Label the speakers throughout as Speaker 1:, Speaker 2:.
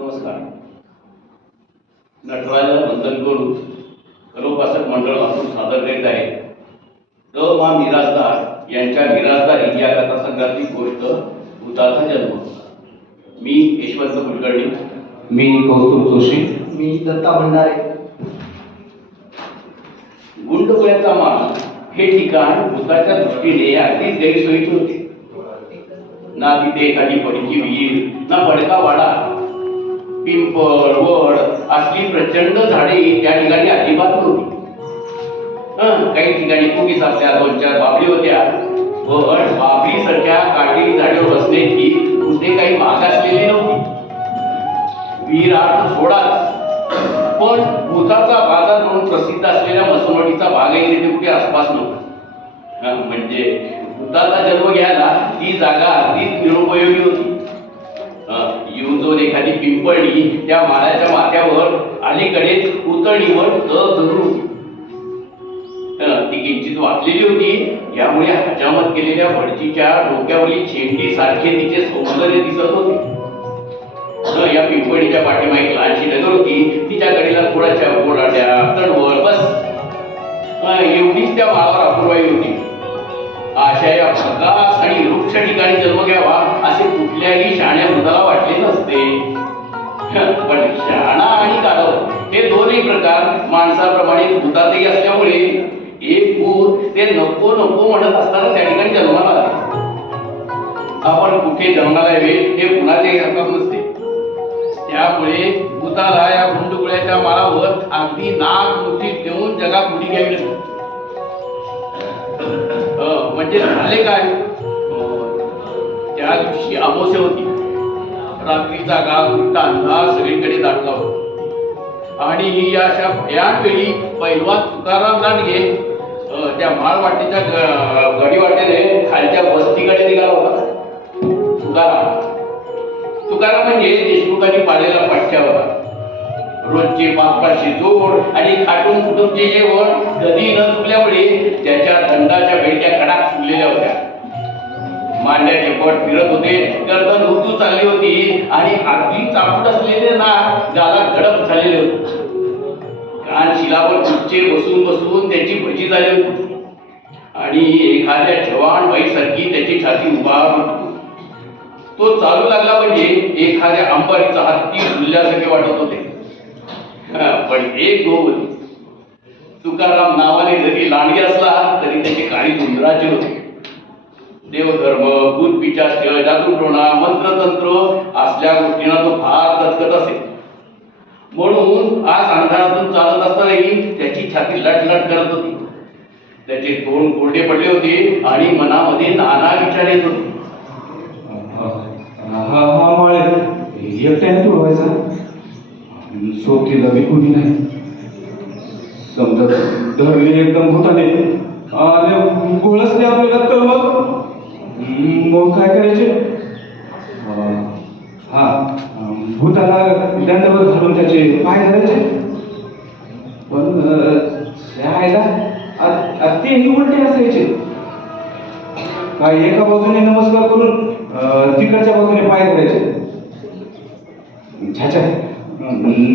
Speaker 1: नमस्कार. नटराजा वंदन करून कलोपासक मंडळ वाचून सादर करीत आहे. द मा मिराजदार यांच्या मिराजदारी या कथासंघातली गोष्ट भूताचा जन्म. मी यशवंत कुलकर्णी.
Speaker 2: मी कौस्तुभ जोशी.
Speaker 3: मी दत्ता भंडारे.
Speaker 1: गुंडगोळ्याचा मान हे ठिकाण भूताच्या दृष्टीने अगदीच गैरसोयीचे होते. ना तिथे एखादी पडकी विहीर ना पडका वाडा पिंपळ वड असली प्रचंड झाडे त्या ठिकाणी अजिबात नव्हती. काही ठिकाणी कुकीस असल्या दोन चार बाबळी होत्या. पण बाबळी सारख्या काटेरी झाडेवर बसण्याची कुठे काही माग असलेली नव्हती. विहीर सोडाच. पण भूताचा बाजार म्हणून प्रसिद्ध असलेल्या मसनवाडीचा भागही तिथे कुठे आसपास नव्हता. म्हणजे भूताचा जन्म घ्यायला ती जागा अगदीच निरुपयोगी होती. येऊन जाऊन एखादी पिंपळी त्या माळ्याच्या माथ्यावर अलीकडेच उतळीवर तग धरून. ती किंचित वाचलेली होती. यामुळे हजामत केलेल्या भटजीच्या डोक्यावरील शेंडी सारखे तिचे सौंदर्य दिसत होते. या पिंपळीच्या पाठीमागे एक लहानशी नगर होती. तिच्या कडेला थोड्याशा गोडाट्या तडवळ बस. एवढीच त्या माळावर अपूर्वाई होती. अशा या भगास आणि वृक्ष ठिकाणी जन्म घ्यावा असे कुठल्याही शाण्या मुलाला वाटले नसते. पण शाणा आणि काढव हे दोन्ही प्रकार माणसाप्रमाणे भूतातही असल्यामुळे एक भूत ते नको नको म्हणत असताना त्या ठिकाणी जन्माला आले. आपण कुठे जन्माला यावे हे कुणाच्याही हातात नसते. त्यामुळे भूताला या गुंडगुळ्याच्या माळावर अगदी नाक मुठी देऊन जगात उडी घ्यावी लागते. म्हणजे झाले काय? अं, त्या दिवशी अमोसे होती. रात्रीचा गाव मोठा अंधार सगळीकडे दाटला होता. आणि ही अशा भयान वेळी पैलवान तुकाराम रानगे त्या माळवाटेच्या ग- गडीवाटेने खालच्या वस्तीकडे निघाला होता. तुकाराम. तुकाराम म्हणजे देशमुखांनी पाळलेला पट्ट्या होता रोजचे पाच पाचशे जोड आणि खाटून कुटुंबचे जेवण कधी न चुकल्यामुळे त्याच्या दंडाच्या भेट्या कडाक फुगलेल्या होत्या. मांड्याचे पट फिरत होते गर्दन उतू चालली होती आणि अगदी चापूट असलेले ना गाला गडप झालेले होते. कान शिलावर खुर्चे बसून बसून त्याची भजी झाली होती. आणि एखाद्या जवान बाईसारखी त्याची छाती उभा तो चालू लागला म्हणजे एखाद्या अंबारीचा हत्ती झुलल्यासारखे वाटत होते. पण एक गोल तुकाराम नावाने जरी लांडगे असला तरी त्याचे काही उंदराचे होते. देवधर्म भूत पिचाच जादूटोणा मंत्रतंत्र असल्या गोष्टींना तो फार दचकत असे. म्हणून आज अंधारातून चालत असतानाही त्याची छाती लटलट करत होती. त्याचे तोंड कोरडे पडले होते आणि मनामध्ये नाना विचार येत होते.
Speaker 2: एकट्याने तू व्हायचा? सोबतीला बी कोणी नाही. समजा धरले एकदम भूताने आणि गोळसले आपल्याला तर मग? मग काय करायचे? हा. भूताला दंडवर घालून त्याचे पाय धरायचे पण अं, त्याला आ- तेही उलटे असायचे. काय एका बाजूने नमस्कार करून तिकडच्या बाजूने पाय धरायचे. छाछा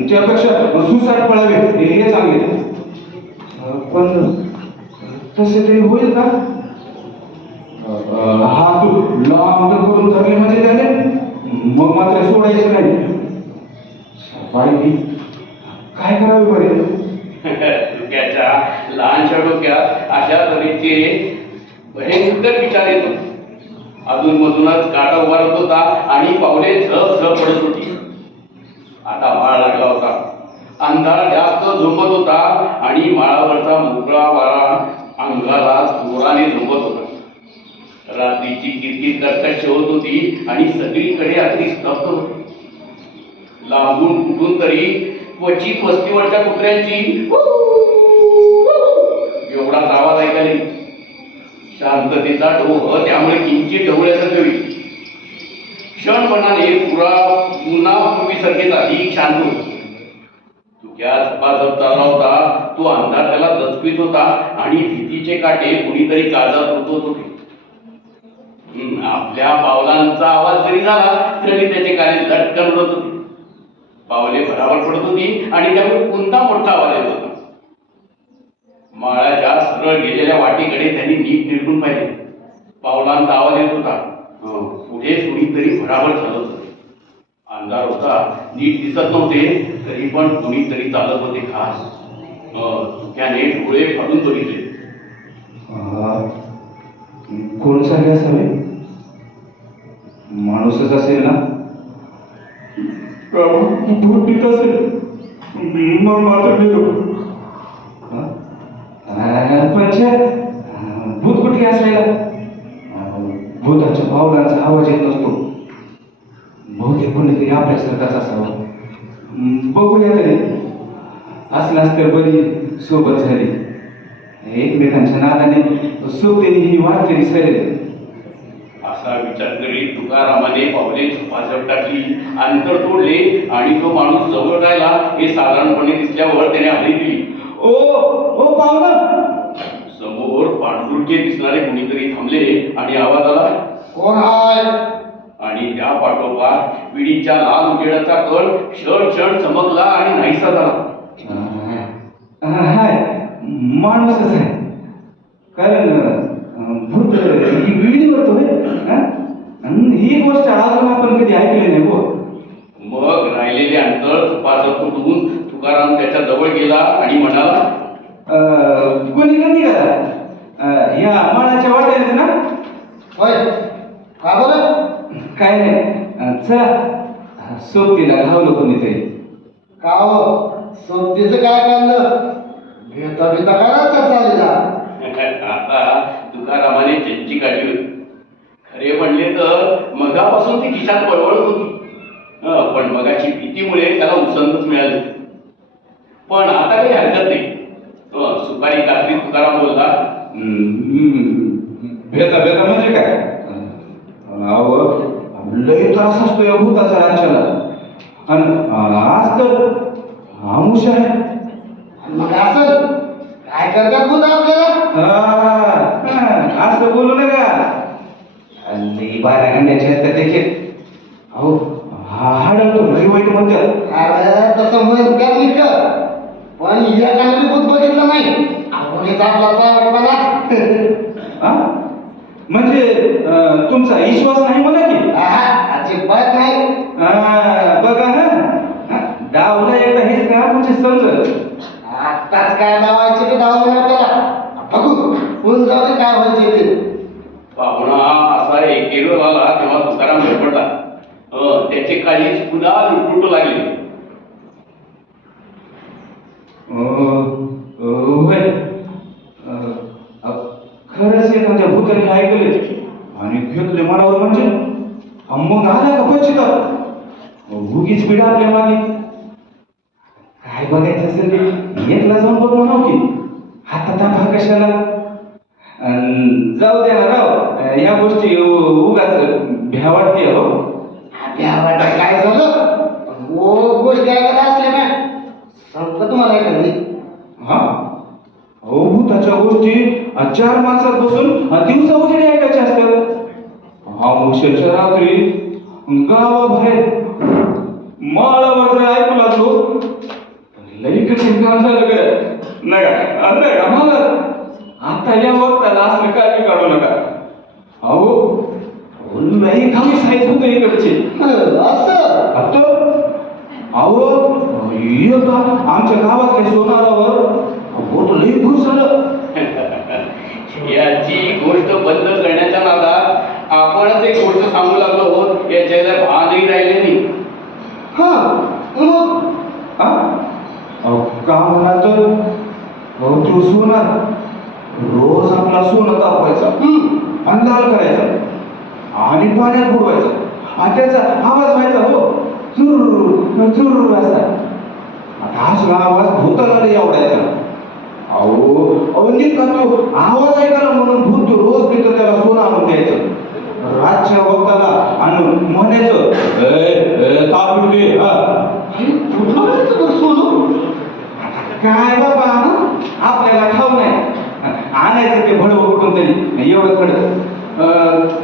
Speaker 2: त्यापेक्षा सुसाट पळावे हे चांगले. पण तसे तरी होईल का? हा हात लांब करून धरले म्हणजे त्याने मग मात्र सोडायचं नाही. बाई काय करावे बरे?
Speaker 1: डोक्याच्या लहानशा डोक्यात अशा तऱ्हेचे भयंकर विचार येत. अजून मधूनच काटा उभारत होता आणि पावले झप झप पडत होती. आता माळ लागला होता. अंधार जास्त झोपत होता आणि माळावरचा मोकळा वारा अंगाला जोराने झोपत होता. रात्रीची किरकिर कर्कश होत होती आणि सगळीकडे अगदी स्तब्ध होती. लांबून कुठून तरी क्वचित वस्तीवरच्या कुत्र्यांची एवढाच आवाज ऐकायला शांततेचा डोह त्यामुळे किंचित ढवळ्यासारखं होईल. क्षणपणाने पुरा पुन्हा पूर्वीसारखे झाली शांत होत तुझ्या झपाझप चालला होता तो अंधार त्याला दचवीत होता आणि भीतीचे काटे कुणीतरी काळजात रुतवत होते. आपल्या पावलांचा आवाज जरी झाला तरी त्याचे कार्य झटकन उडत होते. पावले भरावर पडत होती आणि त्यामुळे कोणता मोठा आवाज येत होता. माळाच्या सरळ गेलेल्या वाटेकडे त्यांनी नीट निरखून पाहिले. पावलांचा आवाज येत होता. हो. पुढे कुणीतरी बराबर चालत होते. अंधार होता नीट दिसत नव्हते तरी पण कुणीतरी चालत होते खास. त्याने डोळे फाडून बघितले.
Speaker 2: कोण चालले असावे? माणूसच असेल ना? भूतीत असेल. मग माझं गेलो पंच भूत कुठे असायला? अं, भूताच्या पावलांचा आवाज येत नसतो. बहुतेक कोणीतरी आपल्यासारखाच असावा. हं, बघूया तरी. असलाच तर बरी सोबत झाली. एकमेकांच्या नादाने सोबतीने ही वाटते सरेल.
Speaker 1: असा विचार करीत तुकारामाने पावले झपाझप टाकली अंतर तोडले आणि तो माणूस जवळ राहिला हे साधारणपणे दिसल्यावर त्याने हरी दिली
Speaker 2: ओ ओ पाहुणा
Speaker 1: समोर पांढुरके दिसणारे कुणीतरी थांबले आणि आवाज आला
Speaker 3: कोण हाय
Speaker 1: आणि त्या पाठोपाठ विडीच्या लाल उजेडाचा कळ क्षण क्षण चमकला आणि नाहीसा झाला.
Speaker 2: हाय माणूसच आहे. कारण भूत ही तो आहे हं? गोष्ट अजून आपण कधी ऐकली नाही हो.
Speaker 1: मग राहिलेले अंतर झपाझप उठून तुकाराम त्याच्याजवळ गेला आणि म्हणाला
Speaker 2: कोणी कधी का अं, या माळाच्या वाट्यानेच ना?
Speaker 3: होय. का बरं?
Speaker 2: काय नाही. चला. सोबतीला घावलं कोणीतरी.
Speaker 3: का हो? सोबतीचं काय काढलं घेता घेता काय राहता चालेला?
Speaker 1: आता तुकारामाने चंची काढली होती. खरे म्हणले तर मगापासून ती खिशात पळवळत होती. पण मगाची भीतीमुळे त्याला उसंतच मिळाली पण आता काही हरकत नाही. सुपारी कात्री तुकाराम बोलला.
Speaker 2: भेटा भेटा म्हणजे काय? अहो लय त्रास असतो या भूताचा राज्याला आणि आज तर आमुष आहे.
Speaker 3: मग असं काय करतात भूत आपल्याला?
Speaker 2: हा, असं बोलू नका. लई बारा घंट्याचे असतात देखील अहो हा हाडतो लई वाईट म्हणतात.
Speaker 3: अरे तसं म्हणतात पण एकाने बी भूत बघितलं नाही. आपण आपला
Speaker 2: हा? म्हणजे तुमचा विश्वास नाही मला की?
Speaker 3: अजिबात नाही.
Speaker 2: हा, बघा हा हा, डावला एकदा हेच का म्हणजे समजत
Speaker 3: आत्ताच काय लावायचे की डाव म्हणा त्याला. बघू होऊन जाऊ काय व्हायचे ते.
Speaker 1: पाहुणा असा एकेर झाला तेव्हा तुकाराम भरपडला. त्याचे काही पुन्हा लुटपुटू लागले.
Speaker 2: होय खरंच एखाद्या भूताने ऐकले आणि घेतले मनावर म्हणजे? मग आला का पश्चिता उगीच पिढा आपल्या मागे. काय बघायचं असेल ते? एकला जाऊन बघ म्हणाव की. हातात हा कशाला? जाऊ दे ना राव. या गोष्टी उगाच भ्या वाटते हो.
Speaker 3: भ्या वाटत काय झालं? वो गोष्टी ऐकायला असल्या तुम्हाला एखादी
Speaker 2: हा? अहो भूताच्या गोष्टी. चार माणसात बसून दिवसा उजेडी ऐकायच्या असतात. हा मुक्षच्या रात्री गावाबाहेर माळावर जर ऐकू लागलो लई कठीण काम झालं नका नाही का? मला आता या वक्ताला असलं काय काढू नका. अहो लई कमी साईज होतं इकडचे.
Speaker 3: असं?
Speaker 2: आता? अहो एकदा आमच्या गावातल्या सोनारावर लई भूर झालं.
Speaker 1: याची गोष्ट बंद करण्याच्या नादात आपणच एक गोष्ट सांगू लागलो आहोत. याच्याला भानही राहिले नाही.
Speaker 3: हा मग?
Speaker 2: हा? का म्हणा तर? तो सोनार रोज आपला सोनं तापवायचा. आणि लाल करायचा आणि पाण्यात बुडवायचा आणि त्याचा आवाज व्हायचा हो. चुर चुर असा. आता हा सगळा आवाज भूताला लई आवडायचा अहो अहो नीट का तो? आवाज ऐकायला म्हणून भूत रोज तिथं त्याला सोनं आणून द्यायचं. रातच्या वक्ताला आणि म्हणायचं दे हा. काय बाबा आपल्याला ठाव नाही. आणायचं ते भडवं कुठून तरी? एवढं कडक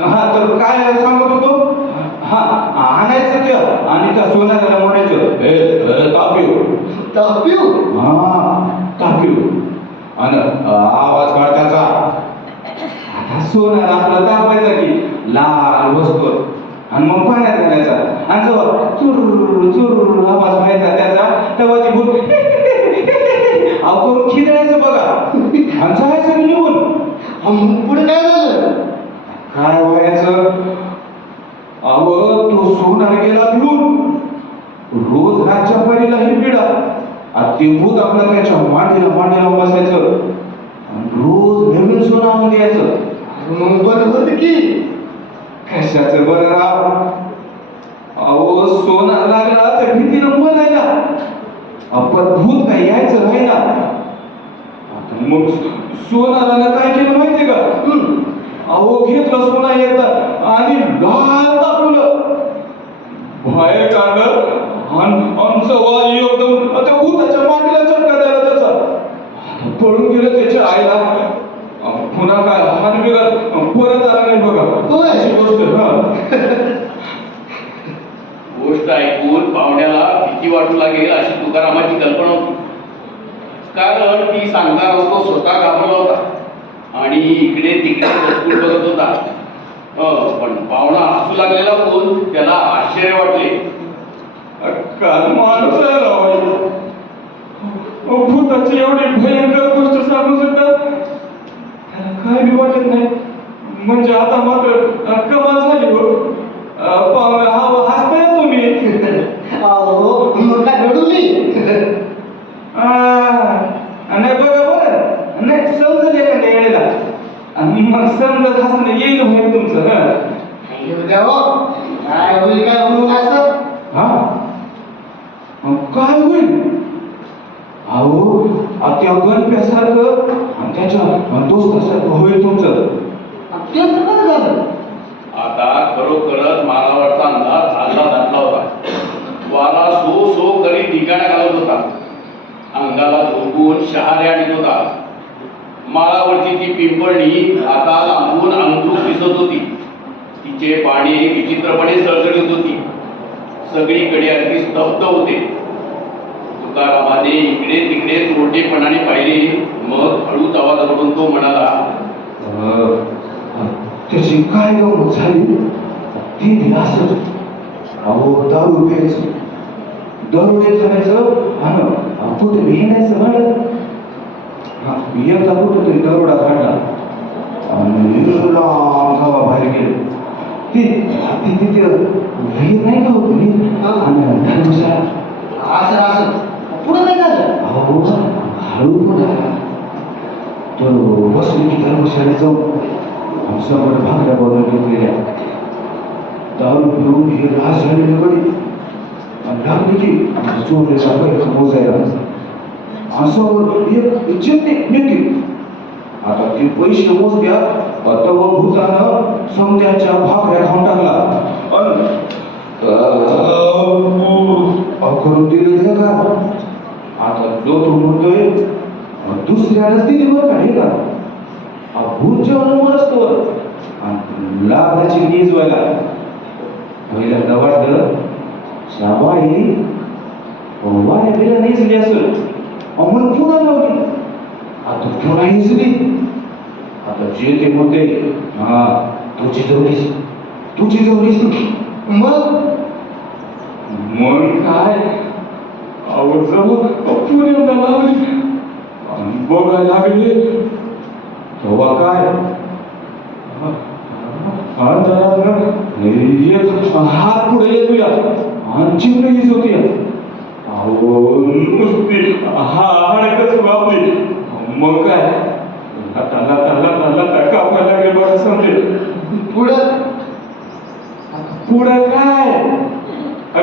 Speaker 2: हा तर काय सांगत होतो? हा आणायचं ते आणि त्या सोन्याला म्हणायचं "ए,
Speaker 3: टप्प्यू
Speaker 2: हा टाकू आणि आवाज काढताचा. आता सोनार आपला तापायचा की लाल वस्तू. आणि मग पाण्यात घालायचा. आणि जेव्हा चुर चुर आवाज व्हायचा त्याचा तेव्हा ती भूत अहो करून खिदळायचं बघा आणि जायचं की निघून
Speaker 3: मग पुढे काय झालं
Speaker 2: काय व्हायचं अहो तो सोनार गेला भिडून रोज रातच्या परीला ही पिढा आणि ते भूत आपलं त्याच्या मांडीला मांडीला बसायचं आणि रोज नवीन सोनं आणून द्यायचं
Speaker 3: मग बरं होतं की
Speaker 2: कशाचं बरं राव अहो सोना लागला तर भीतीनं म्हणायला आपण भूत काय यायचं राहिला आता मग सोनारानं काय केलं माहितीये का
Speaker 3: हम्म.
Speaker 2: अहो घेतलं सोना एकदा आणि लाल दाखवलं बाहेर काढलं आणि आमचं वाल एकदम त्या भूताच्या मांडीला चटका द्यायला त्याचा पळून गेलं त्याच्या आईला अहो, पुन्हा काय हान बिघड परत आला नाही बघा
Speaker 3: होय.
Speaker 2: अशी गोष्ट हा
Speaker 1: गोष्ट ऐकून पाहुण्याला भीती वाटू लागेल अशी तुकारामाची कल्पना होती. कारण ती सांगताना तो स्वतः घाबरला होता. आणि इकडे तिकडे मजकूर बघत होता. पण पाहुणा हसू लागलेला बघून त्याला आश्चर्य वाटले.
Speaker 2: काल माणूस भूताची एवढी भयंकर गोष्ट सांगू सुद्धा काय बी वाटत नाही. म्हणजे आता मात्र कमाल झाली हो. पाहुणा हा हसताय तुम्ही
Speaker 3: अहो मग काय रडूली
Speaker 2: आ, नाही बघा बरं नाही समजलं एखाद्या वेळेला आणि मग समजत हसणं येईल होईल तुमचं.
Speaker 3: येऊ द्या हो. काय होईल काय म्हणून असं
Speaker 2: हा मग काय होईल अहो त्या गणप्यासारखं आणि त्याच्या दोस्तासारखं होईल तुमचं
Speaker 3: त्यांचं कसं झालं
Speaker 1: आता खरोखरच मालावरचा अंदाज चालला दाटला होता वारा सो सो करीत ठिकाणा घालत होता अंगाला झोपून शहारे आणत होता माळावरची ती पिंपळणी आता लांबून अंगूक दिसत होती तिचे पाणी विचित्रपणे सळसळीत होती सगळीकडे अगदी स्तब्ध होते तुकारामाने इकडे तिकडे चोरटेपणाने पाहिले मग हळूच आवाज करून तो म्हणाला
Speaker 2: अं, त्याची काय गमत झाली ती बी असं अहो दारू प्यायचं दरोडे करायचं आणि कुठे हिंडायचं म्हणलं हा एकदा कुठं तरी दरोडा काढला आणि लांब गावा बाहेर गेलो ती ती तिथे विहीर नाही का होती विहीर? आणि धर्मशाळा
Speaker 3: असं असं पुढे काय झालं
Speaker 2: अहो हळू बोला तर बसली की धर्मशाळेत जाऊन समोर भाकऱ्या बनवून गेल्या दारू पिऊन ही रास झालेली बडी आणि लागली की चोरलेला पैसा मोजायला असं एक चिमटे नेते आता ते पैसे मोजत्या तव भूतानं समद्याच्या भाकऱ्या खाऊन टाकला अन करून दिले का आता जो तो म्हणतोय दुसऱ्या दुसऱ्यालाच दिली का? अभूत का जेवण असतो लाभाची नीज व्हायला पहिल्यांदा वाटलं शाबाई वाऱ्या बिला नेसली असेल. अहो, मग पुन्हा लावली आता पुन्हा हिजली आता जे ते म्हणते हा तुझी जवळीस तुझी जवळीस
Speaker 3: मग?
Speaker 2: मग काय? अहो जवळ पुण्याला बघायला लागली. तेव्हा काय? अंधारात एक हात पुढे येतोया आणि चिमणीच होती. अहो नुसती हाडकच बापली मग काय? आता लता लता टक्का कापायला लागले बघा समजेल.
Speaker 3: पुढं?
Speaker 2: पुढं काय?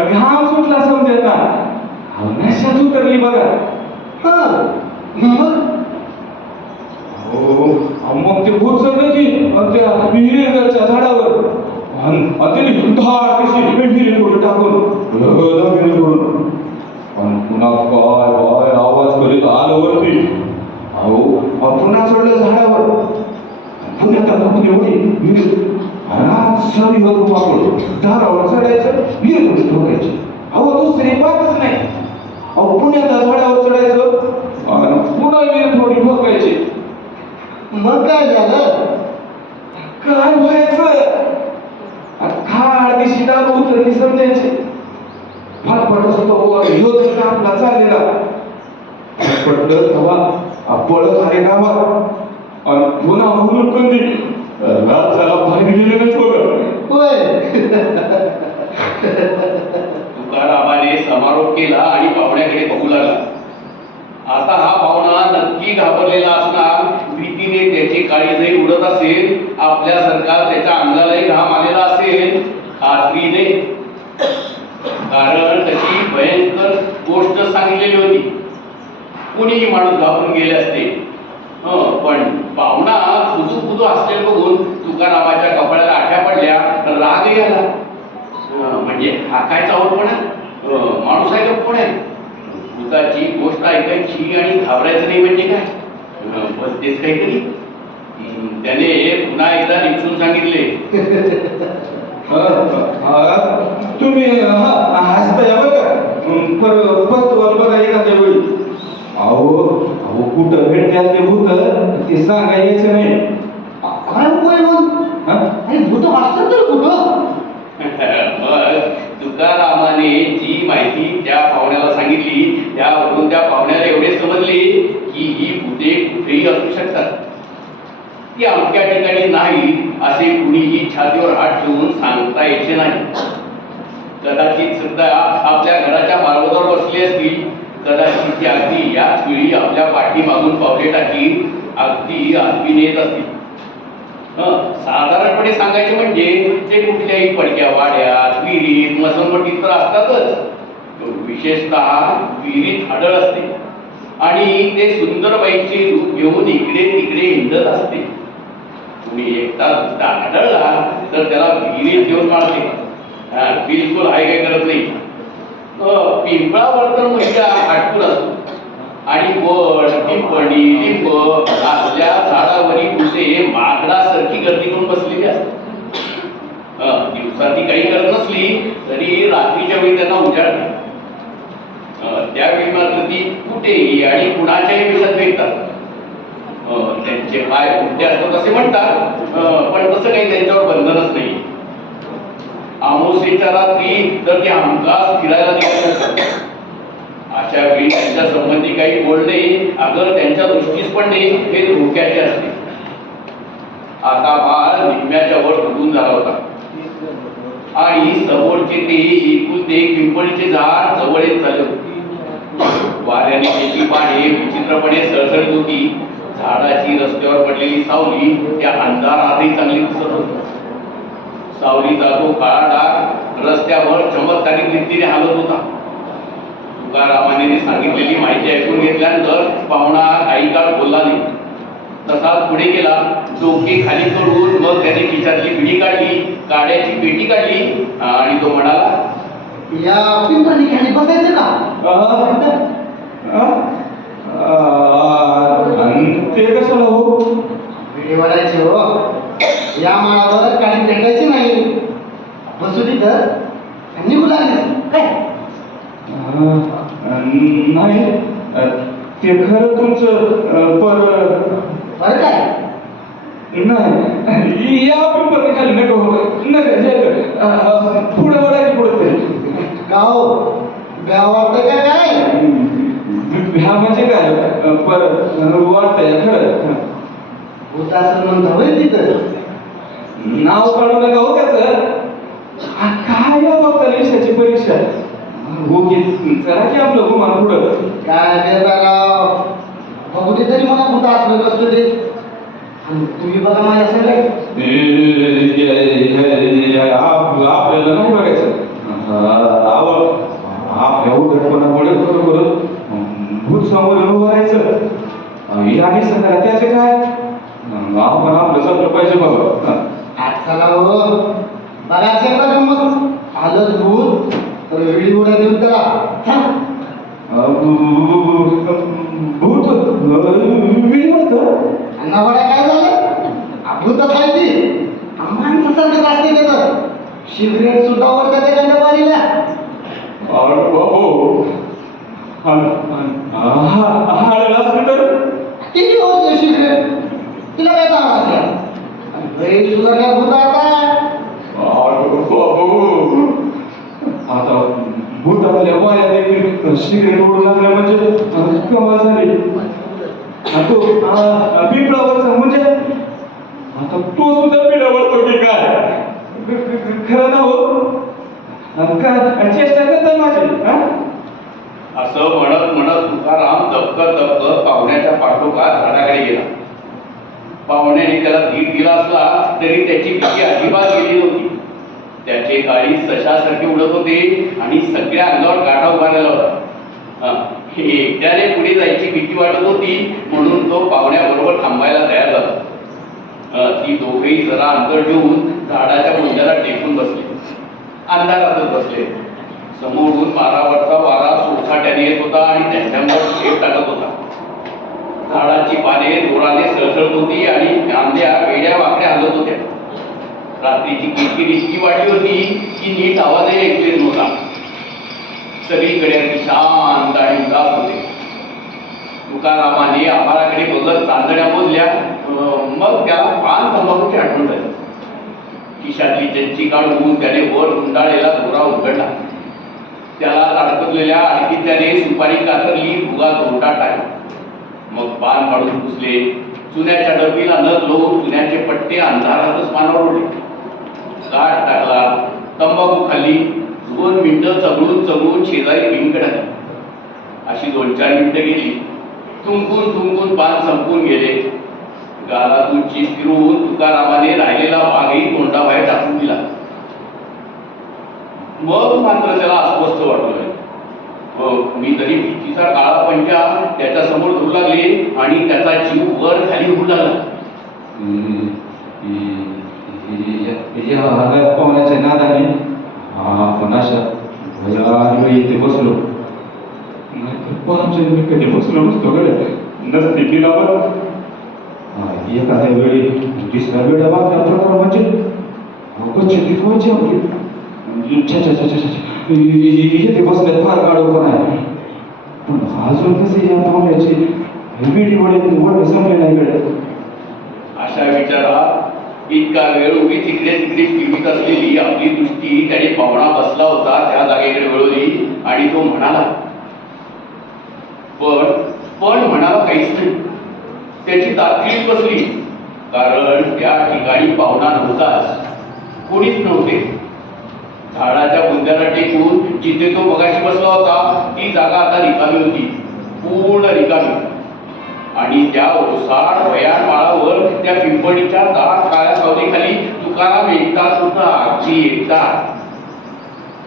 Speaker 2: घाम सुटला समजे ना नशाच उतरली बघा.
Speaker 3: हा मग?
Speaker 2: मग ते भूत चढलं की त्या विहिरीच्या झाडावर. आणि धाड युद्धात कशी पेंढी कोणी टाकून करून. पण पुन्हा काय काय आवाज करीत आलं वरती. अहो पुन्हा चढलं झाडावर. पुन्हा त्याला पण एवढी विहीर सर युवक पाकडो धारावर चढायचं विहीर करून ठेवायची अहो दुसरी बातच नाही. अहो पुण्यात झाडावर चढायचं पुन्हा विहीर थोडी भोगायची
Speaker 3: झालं?
Speaker 2: काय व्हायचं? खाड दिशी दारू उतरली समजायचे. फाटफट असतो ह्यो जर का आपला चाललेला. पडलं तेव्हा पळत आले गावात आणि पुन्हा म्हणून कंदी राजाला बाहेर गेले नाही बघ.
Speaker 3: होय.
Speaker 1: तुकारामाने समारोप केला आणि पाहुण्याकडे बघू लागला. आता हा पाहुणा नक्की घाबरलेला असणार भीतीने त्याची काळीजही उडत असेल आपल्या सरकार त्याच्या अंगालाही घाम आलेला असेल खात्रीने कारण त्याची भयंकर गोष्ट सांगलेली होती. कुणीही माणूस घाबरून गेले असते. पण पाहुणा खुदू खुदू असले बघून तुकारामाच्या कपाळाला आठ्या पडल्या तर रागही आला. म्हणजे हा काय पण आहे माणूस आहे का कोण आहे? भूताची गोष्ट ऐकायची आणि घाबरायचं नाही म्हणजे काय? तेच काहीतरी. हं, त्याने पुन्हा एकदा निपसून सांगितले.
Speaker 2: तुम्ही हसता या बघा पर वस्तूवर बघा एखाद्या वेळी. अहो अहो कुठं भेटत्याल ते भूत? ते नाही.
Speaker 3: काय उपाय मग?
Speaker 2: हा?
Speaker 3: भूत वाचतात तर कुठं?
Speaker 1: मग तुकारामाने जी माहिती त्या पाहुण्याला सांगितली त्यावरून त्या पाहुण्याला एवढे समजले की ही मुद्दे कुठेही असू शकतात. ती अमक्या ठिकाणी नाही असे कुणीही छातीवर हात ठेवून सांगता यायचे नाही. कदाचित सुद्धा आपल्या घराच्या मार्गावर बसली असतील कदाचित ती अगदी याच वेळी आपल्या पाठीमागून पावले टाकी अगदी आतून येत असतील. साधारणपणे सांगायचे म्हणजे ते कुठल्याही पडक्या वाड्यात विहिरीत मसनपट्टीत तर असतातच. विशेषतः विहिरीत आढळ असते. आणि ते सुंदरबाईचे रूप घेऊन इकडे तिकडे हिंडत असते. कुणी एकदा दुसरा आढळला तर त्याला विहिरीत घेऊन मारते बिलकुल हाय काय करत नाही. पिंपळावर तर मुलगा आटकून असतो आणि वड पिंपळी लिंब असल्या झाडावरी कुठे माकडासारखी गर्दी करून बसलेली असते. दिवसा ती काही करत नसली तरी रात्रीच्या वेळी त्यांना उजाडते. त्यावेळी मात्र ती कुठेही आणि कुणाच्याही विषयात भेटतात. त्यांचे पाय उलटे असतात असे म्हणतात. पण तसं काही त्यांच्यावर बंधनच नाही. आमोसेच्या रात्री तर ते हमखास फिरायला अशा वेळी त्यांच्या संबंधी काही बोलणे अगर त्यांच्या दृष्टीस पडणे हे धोक्याचे असते. आता बाळ निम्म्याच्या वर उडून झाला होता. आणि समोरचे ते एकूण ते पिंपळीचे झाड जवळ येत चालले होते. वाऱ्याने त्याची पाने विचित्रपणे सळसळत होती. झाडाची रस्त्यावर पडलेली सावली त्या अंधारातही चांगली दिसत होती. सावलीचा तो काळा डाग रस्त्यावर चमत्कारिक रीतीने हालत होता. तुकारामाने सांगितलेली माहिती ऐकून घेतल्यानंतर पाहुणा काही काळ बोलला नाही. तसाच पुढे गेला डोके खाली करून मग त्याने खिशातली बिडी काढली काड्याची पेटी काढली आणि तो म्हणाला
Speaker 3: या पिंपळी खाली बसायचं का?
Speaker 2: ते कशाला हो
Speaker 3: विडी वाढायची हो या माळावर काळी भेटायची नाही बसू तिथं आणि निघू लागलीस काय
Speaker 2: नाही ते खरं तुमचं पर
Speaker 3: बरं काय
Speaker 2: नाही या पेपर खाली नको नका पुढे वळायची पुढे
Speaker 3: गाव गाव वाटतं का काय
Speaker 2: ह्या म्हणजे काय? पर वाटतंय खरं?
Speaker 3: असं म्हणतो होय तिथं.
Speaker 2: नाव काढू नका हो त्याचं. काय बघता यशाची परीक्षा? उगीच. चला की आपलं गुमान पुढं.
Speaker 3: काय बेताराव बघू दे तरी मला भूत असलं कसलं ते. तुम्ही बघा माझ्या सगळे
Speaker 2: आपल्याला नाही बघायचं. आवड. आपल्या उद्धटपणामुळे बरोबर. भूत समोर उभं राहायचं. याने सांगा त्याचे काय? आपलं जपलं पाहिजे बाबा
Speaker 3: आज चला हो. आलंच भूत. तर देऊन त्याला चला.
Speaker 2: भूत.
Speaker 3: वड्या काय झालं माणसासारखं असते त्याचं सिगरेट सुद्धा वरतं त्याच्या बारीला किती होते सिगरेट तिला काय माझ्या लई सुधारल्या भूत आता.
Speaker 2: आता भूत आपल्या माया देखील सिगरेट ओढू लागला म्हणजे कमाल झाली. तो पिंपळावरचा म्हणजे आता तो सुद्धा पिढावरतो की काय? खरं ना हो? काय? चेष्टा करताय माझी हा?
Speaker 1: असं म्हणत म्हणत तुकाराम दबकत दबकत पाहुण्याच्या पाठोपाठ झाडाकडे गेला. पाहुण्याने त्याला धीर दिला असला तरी त्याची भीती अजिबात गेली नव्हती. त्याचे काळी सशासारखे उडत होते आणि सगळ्या अंगावर गाठा उभारलेला होता. एकट्याने पुढे जायची भीती वाटत होती म्हणून तो पाहुण्याबरोबर थांबायला तयार झाला. ती दोघेही जरा अंतर ठेवून झाडाच्या बुंद्याला टेकून बसले. अंधारातच बसले. समोरून मारावरचा वारा सोसाट्याने येत होता आणि त्यांच्यावर शेप टाकत होता. झाडाची पाने जोराने सळसळत होती आणि कांद्या वेड्या वाकड्या हलत होत्या. रात्रीची किरकिर इतकी वाढली होती की नीट आवाजही ऐकले नव्हता. सगळीकडे अगदी शांत आणि उदास होते. तुकारामाने आभाराकडे बघत चांदण्या मोजल्या. मग त्याला पान तंबाखूची आठवण झाली. खिशातली जंची काढून त्याने वर गुंडाळलेला दोरा उघडला कातरलेल्या अडकवलेल्या अडकित्याने सुपारी कातरली भुगा तोंडात टाकला मग पान पाडून पुसले. चुन्याच्या डबीला नथ लावून चुन्याचे पट्टे अंधारातच पानावर उडले काठ टाकला तंबाखू खाल्ली दोन मिनिटं चगळून चगळून शेजारी भिंक अशी दोन चार मिनिटं गेली. तुंकून तुंकून पान संपून गेले. गालातून चीप फिरवून तुकारामाने राहिलेला भागही तोंडाबाहेर टाकून दिला. मग मात्र त्याला अस्वस्थ वाटलं मी तरी भीतीचा काळा पंजा त्याच्यासमोर धरू लागले आणि त्याचा जीव वर खाली होऊ लागला
Speaker 2: या पाहुण्याच्या नादाने इथे बसलो. मी कधी बसलो नसतो नसते एखाद्या वेळी तिसऱ्या वेळा बातम्या प्रकार म्हणजे? बच्चे ती व्हायची आपली. छा छा छा छा छा. इथे बसल्यात फार गाडो पण आहे पण अजून कसे या पाहुण्याची विडी वडील वडे संपले नाही गड्या
Speaker 1: अशा विचारात इतका वेळ उभी तिकडे तिकडे फिरवीत असलेली आपली दृष्टी त्याने पाहुणा बसला होता त्या जागेकडे वळवली आणि तो म्हणाला पण पण म्हणाला काहीच नाही. त्याची दाखलीच बसली. कारण त्या ठिकाणी पाहुणा नव्हताच. कोणीच नव्हते. झाडाच्या बुंद्याला टेकून जिथे तो मगाशी बसला होता ती जागा आता रिकामी होती. पूर्ण रिकामी. आणि त्या ओसाड वयान माळावर त्या पिंपळीच्या दाट काळ्या सावलीखाली तुकाराम एकटाच होता आजी एकटा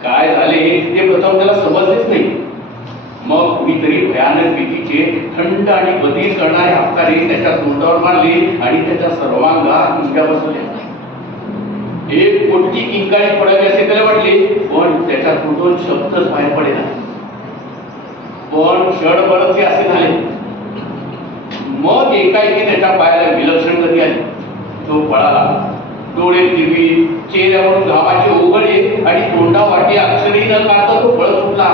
Speaker 1: काय झाले ते प्रथम त्याला समजलेच नाही. मग कुणीतरी भयानक भीतीचे थंड आणि बधीर करणारे हक्काने त्याच्या तोंडावर मारले आणि त्याच्या सर्वांगात मुंग्या बसवल्या. एक मोठी किंकाळी पडावी असे त्याला वाटले. पण त्याच्या कुठून शब्दच बाहेर पडेना पण क्षण हे असे झाले. मग एकाएकी त्याच्या पायाला विलक्षण गती आली. तो पळाला. डोळे तिरवी चेहऱ्यावरून गावाचे ओघळे आणि तोंडा वाटे अक्षरही न काढता तो पळत सुटला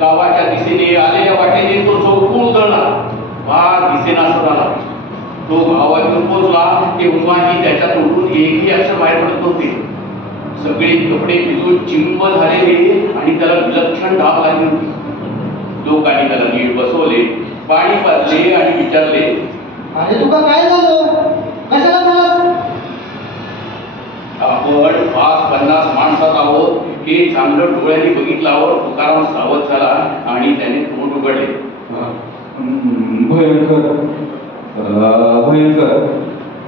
Speaker 1: गावाच्या दिशेने आलेल्या वाटेने तो चौकून उधळला वा दिसेना झाला तो गावातून पोचला तेव्हाही त्याच्या तोंडून एकही अक्षर बाहेर पडत नव्हते. सगळे कपडे भिजून चिंब झालेले आणि त्याला विलक्षण धाप लागली होती. लोकांनी त्याला नीट बसवले पाणी पाजले आणि विचारले
Speaker 3: अरे तुका काय झालं? कशाला झालं
Speaker 1: आपण पाच पन्नास माणसात आहोत. हे चांगलं डोळ्यांनी बघितल्यावर तुकाराम सावध झाला आणि त्याने तोंड उघडले.
Speaker 2: भयंकर अं, भयंकर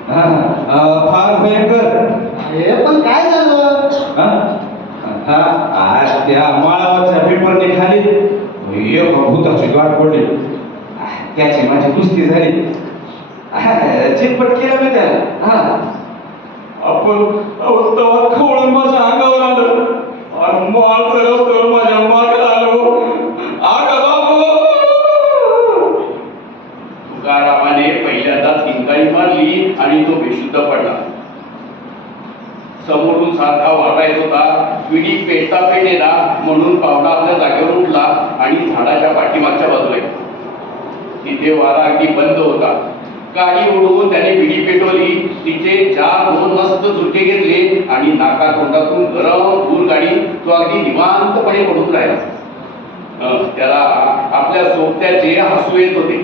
Speaker 2: हा, अं, फार भयंकर
Speaker 3: अरे पण काय झालं
Speaker 2: हा? हा, आज त्या माळावरच्या पेपरने खाली एक भूताची गाठ पडली त्याची माझी कुस्ती झाली हा, चितपट केलं मी त्याला हा आपण तेव्हा खवळून माझ्या अंगावर आलं आणि माळ रस्त्यावर माझ्या मागे आलो आगा बाबू
Speaker 1: तुकारामाने पहिल्यांदाच हिंकाळी मारली आणि तो बेशुद्ध पडला समोरून सारखा वाटा येत होता पिढी पेटता पेटेना म्हणून पावडा आपल्या जागेवर उठला आणि झाडाच्या पाठीमागच्या बाजूला गेला. तिथे वारा अगदी बंद होता गाडी ओढवून त्याने बिडी पेटवली तिचे चार दोन मस्त झुटके घेतले आणि नाका तोंडातून गरम दूर गाडी तो अगदी निवांतपणे पडून राहिला. त्याला आपल्या सोबत्याचे हसू येत होते.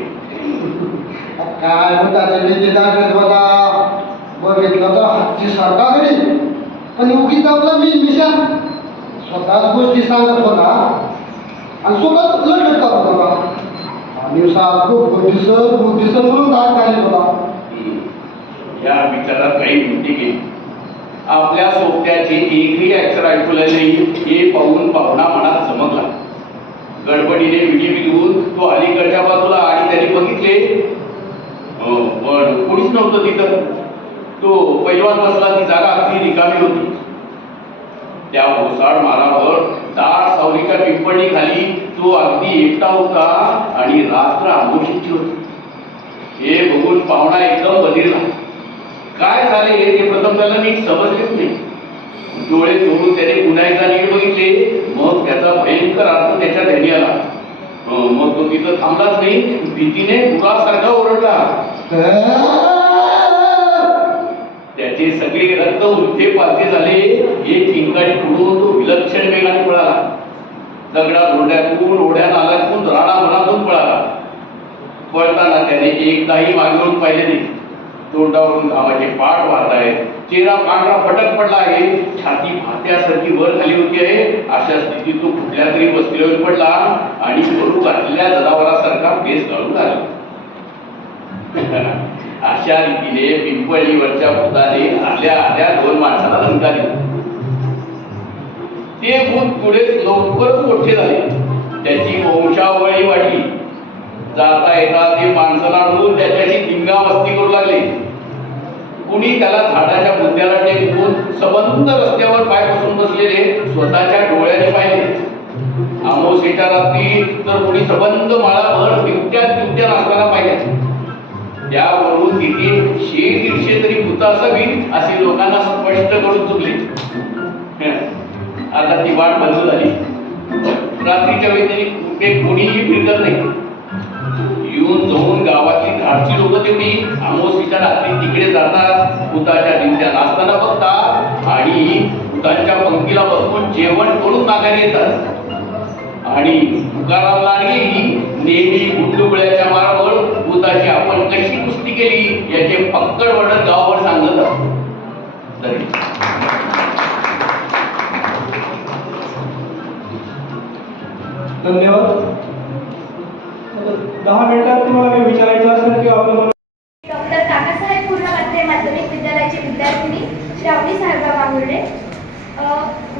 Speaker 3: काय दाखवत होता. बघितलं तर हत्ती सारखा घडी पण उगीच आपला मी मिशन स्वतःच गोष्टी सांगत होता. आणि स्वतःच लढत करत होता. आणि सारखं बुद्धिसर बुद्धिसर म्हणून होता.
Speaker 1: या विचारात काही गेली आपल्या सोबत्याची एकही अक्षर ऐकू नाही. हे पाहून पाहुणा मनात चमकला. गडबडीने विडी विघून तो अलीकडच्या बाजूला आणि त्याने बघितले. हो, पण कोणीच नव्हतं तिथं. तो पैलवान बसला ती जागा अगदी रिकामी होती. त्या भोसाळ मारावर दाट सावलीच्या पिंपणी खाली तो अगदी एकटा होता आणि रात्र आंबोशीची होती. हे बघून पाहुणा एकदम बदिरला काय झाले ते प्रथम त्याला नीट समजलेच नाही. डोळे चोरून त्याने पुन्हा एकदा नीट बघितले. मग त्याचा भयंकर अर्थ त्याच्या ध्यानी आला. मग तो तिथं थांबलाच नाही. भीतीने पुरासारखा ओरडला. त्याचे सगळे रक्त उलटे पालते झाले. एक ठिकाणी पुढून तो विलक्षण वेगाने पळाला. दगडा धोंड्यातून ओढ्या नाल्यातून राणाभरातून पळाला. पळताना त्याने एकदाही मागवून पाहिले नाही. तोंडावरून घामाचे पाठ वाहत आहे चेहरा पांढरा फटक पडला आहे. छाती भात्यासारखी वर खाली होती आहे. अशा स्थितीत तो कुठल्या तरी बसलेवर पडला आणि वरू घातलेल्या जनावरासारखा केस घालून आला. अशा रीतीने पिंपळीवरच्या भूताने आल्या आल्या दोन माणसाला धमका दिला. ते भूत पुढे लवकरच मोठे झाले. त्याची वंशावळी वाटली जाता येता ते माणसाला आणून त्याच्याशी दिंगा मस्ती करू लागले कुणी त्याला झाडाच्या मुद्द्याला टेकून सबंध रस्त्यावर पाय बसून बसलेले स्वतःच्या डोळ्याने पाहिले. आमोसेच्या रात्री तर कुणी सबंध माळाभर दिवट्यात दिवट्या नाचताना पाहिल्या. त्यावरून तिथे शे दीडशे तरी भूत असावी असे लोकांना स्पष्ट करून चुकले. आता ती वाट बंद झाली. रात्रीच्या वेळी त्यांनी कुठे कोणीही फिरकत नाही. येऊन जाऊन गावातली धाडची लोक तेवढी अमावस्येच्या रात्री तिकडे जातात भूताच्या दिवट्या नाचताना बघतात आणि भूतांच्या पंक्तीला बसून जेवण करून माघारी येतात. आणि तुकाराम लांडगे नेहमी गुंडुगुळ्याच्या मारावर भूताची आपण कशी कुस्ती केली याचे पक्कड वर्णन गावावर सांगत असतो
Speaker 2: धन्यवाद. दहा मिनिटात तुम्हाला काही विचारायचं असेल किंवा आपलं
Speaker 4: डॉक्टर काकासाहेब माध्यमिक विद्यालयाचे विद्यार्थिनी श्रावणी साहेबराव वांगुर्डे.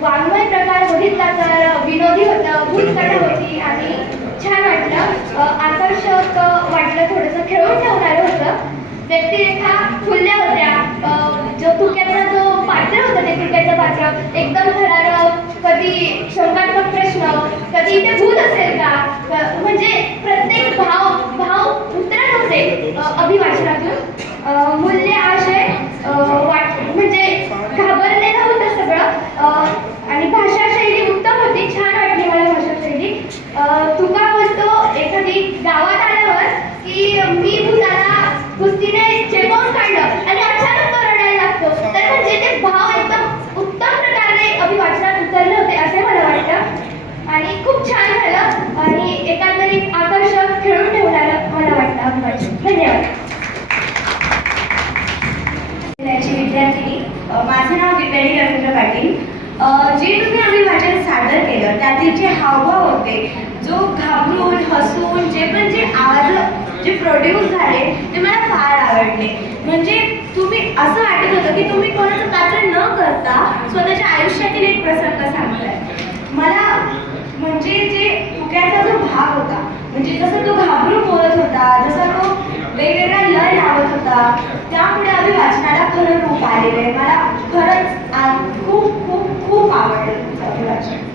Speaker 4: वाङ्मय प्रकार बघितला तर विनोदी होतं भूतकथा होती आणि छान वाटलं. आकर्षक वाटलं थोडंसं. खेळून ठेवणारं होतं. व्यक्तिरेखा खुलल्या होत्या. जो तुक्याचा जो पात्र होतं ते तुक्याचं पात्र. एकदम थरारक कधी शंकात्मक प्रश्न कधी इथे भूत असेल का? म्हणजे प्रत्येक भाव भाव उतरत होते अभिभाषणातून अभिवाचनातून. मूल्य आशय वाट म्हणजे घाबरलेलं होतं सगळं. आणि भाषा शैली उत्तम होती छान वाटली मला भाषा शैली. तुका बोलतो एखादी गावात आल्यावर की मी भूताला कुस्तीने चेपवून काढलं आणि अचानक तो रडायला लागतो. तर म्हणजे ते भाव एकदम उत्तम प्रकारे अभिवाचनात उतरले होते असे मला वाटतं आणि खूप छान झालं आणि एकंदरीत आकर्षक खेळून ठेवणारं मला वाटतं अभिवाचन धन्यवाद.
Speaker 5: माझं नाव दीपाली रवींद्र पाटील. जे तुम्ही आम्ही वाचन सादर केलं त्यातील जे हावभाव होते जो घाबरून हसून जे पण जे आवाज जे प्रोड्यूस झाले ते मला फार आवडले. म्हणजे तुम्ही असं वाटत होतं की तुम्ही कोणाचं पात्र न करता स्वतःच्या आयुष्यातील एक प्रसंग सांगलाय मला म्हणजे जे फुक्याचा जो भाग होता म्हणजे जसं तो घाबरून बोलत होता जसा तो वेगवेगळ्या लय लावत होता. त्यामुळे आम्ही वाचनाला खरं रूप आलेलं आहे. मला खरंच आज खूप खूप खूप आवडलं वाचन.